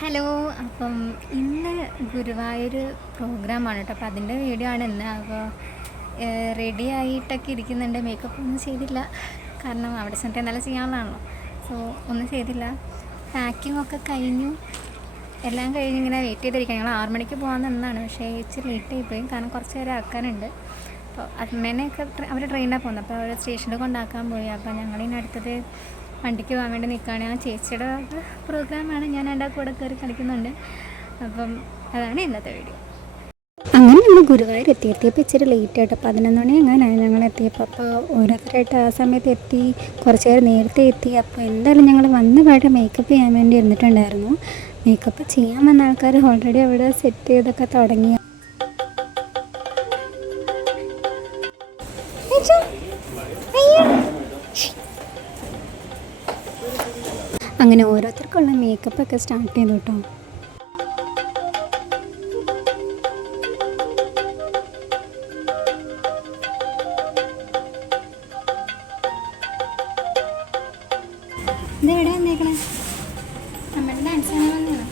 Hello. അപ്പം ഇന്ന് ഗുരുവായൂർ പ്രോഗ്രാമാണ് കേട്ടോ. അപ്പോൾ അതിൻ്റെ വീഡിയോ ആണ് ഇന്ന്. അപ്പോൾ റെഡി ആയിട്ടൊക്കെ ഇരിക്കുന്നുണ്ട്. മേക്കപ്പ് ഒന്നും ചെയ്തില്ല, കാരണം അവിടെ ചെന്നിട്ട് എന്നാലും ചെയ്യാനുള്ളതാണല്ലോ. സോ ഒന്നും ചെയ്തില്ല. പാക്കിംഗ് ഒക്കെ കഴിഞ്ഞു, എല്ലാം കഴിഞ്ഞ് ഇങ്ങനെ വെയിറ്റ് ചെയ്തിരിക്കുക. ഞങ്ങൾ 6 മണിക്ക് പോകാൻ നിന്നാണ്, പക്ഷേ ഇച്ചിരി ലേറ്റ് ആയിപ്പോയി, കാരണം കുറച്ച് നേരം ആക്കാനുണ്ട്. അപ്പോൾ അമ്മേനെയൊക്കെ അവർ ട്രെയിനിലാണ് പോകുന്നത്, അപ്പോൾ അവർ സ്റ്റേഷനിൽ കൊണ്ടാക്കാൻ പോയി. അപ്പോൾ ഞങ്ങളിനടുത്തത് വണ്ടിക്ക് പോകാൻ വേണ്ടി നിൽക്കുകയാണ്. ആ ചേച്ചിയുടെ പ്രോഗ്രാമാണ്, ഞാൻ എൻ്റെ കൂടെ കയറി കളിക്കുന്നുണ്ട്. അപ്പം അതാണ് ഇന്നത്തെ വീഡിയോ. അങ്ങനെ നമ്മൾ ഗുരുവായൂർ എത്തിയപ്പോൾ ഇച്ചിരി ലേറ്റ് ആയിട്ട് 11 മണി അങ്ങനെയാണ് ഞങ്ങൾ എത്തിയപ്പോൾ. അപ്പോൾ ഓരോരുത്തരായിട്ട് ആ സമയത്ത് എത്തി, കുറച്ച് നേരം നേരത്തെ എത്തി. അപ്പോൾ എന്തായാലും ഞങ്ങൾ വന്ന പാടെ മേക്കപ്പ് ചെയ്യാൻ വേണ്ടി ഇരുന്നിട്ടുണ്ടായിരുന്നു. മേക്കപ്പ് ചെയ്യാൻ വന്ന ആൾക്കാർ ഓൾറെഡി അവിടെ സെറ്റ് ചെയ്തൊക്കെ തുടങ്ങി. അങ്ങനെ ഓരോരുത്തർക്കുള്ള മേക്കപ്പൊക്കെ സ്റ്റാർട്ട് ചെയ്തു കേട്ടോ. ഇതെവിടെ വന്നേക്കണേ? നമ്മുടെ ഡാൻസ് കാണാൻ വന്നതാണ്.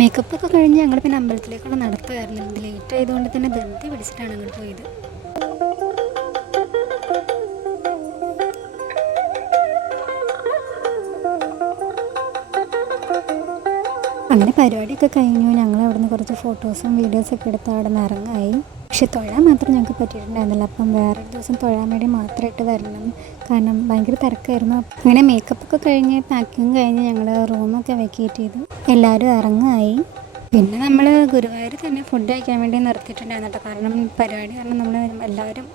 മേക്കപ്പൊക്കെ കഴിഞ്ഞ് ഞങ്ങൾ പിന്നെ അമ്പലത്തിലേക്കുള്ള നടത്തുമായിരുന്നു. ഇത് ലേറ്റ് ആയതുകൊണ്ട് തന്നെ ധൃതി പിടിച്ചിട്ടാണ് അങ്ങോട്ട് പോയത്. അങ്ങനെ പരിപാടിയൊക്കെ കഴിഞ്ഞു. ഞങ്ങൾ അവിടുന്ന് കുറച്ച് ഫോട്ടോസും വീഡിയോസൊക്കെ എടുത്ത് അവിടെ നിന്ന് ഇറങ്ങായി. പക്ഷെ തൊഴാൻ മാത്രം ഞങ്ങൾക്ക് പറ്റിയിട്ടുണ്ടായിരുന്നില്ല. അപ്പം വേറൊരു ദിവസം തൊഴാൻ വേണ്ടി മാത്രമായിട്ട് വരണം, കാരണം ഭയങ്കര തിരക്കായിരുന്നു. അങ്ങനെ മേക്കപ്പൊക്കെ കഴിഞ്ഞ് പാക്കിങ് കഴിഞ്ഞ് ഞങ്ങൾ റൂമൊക്കെ വെക്കേറ്റ് ചെയ്തു, എല്ലാവരും ഇറങ്ങായി. പിന്നെ നമ്മൾ ഗുരുവായൂർ തന്നെ ഫുഡ് കഴിക്കാൻ വേണ്ടി നിർത്തിയിട്ടുണ്ടായിരുന്നു കേട്ടോ, കാരണം പരിപാടി കാരണം നമ്മൾ എല്ലാവരും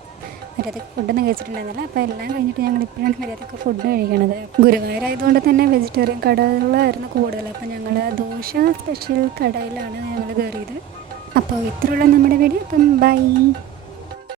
മര്യാദയ്ക്ക് ഫുഡൊന്നും കഴിച്ചിട്ടുണ്ടായിരുന്നില്ല. അപ്പോൾ എല്ലാം കഴിഞ്ഞിട്ട് ഞങ്ങൾ ഇപ്പോഴാണ് മര്യാദയ്ക്ക് ഫുഡ് കഴിക്കണത്. ഗുരുവായൂരായതുകൊണ്ട് തന്നെ വെജിറ്റേറിയൻ കടകളായിരുന്നു കൂടുതൽ. അപ്പോൾ ഞങ്ങൾ ദോശ സ്പെഷ്യൽ കടയിലാണ് ഞങ്ങൾ കയറിയത്. അപ്പോൾ ഇത്രയുള്ള നമ്മുടെ വീഡിയോ. അപ്പം ബൈ.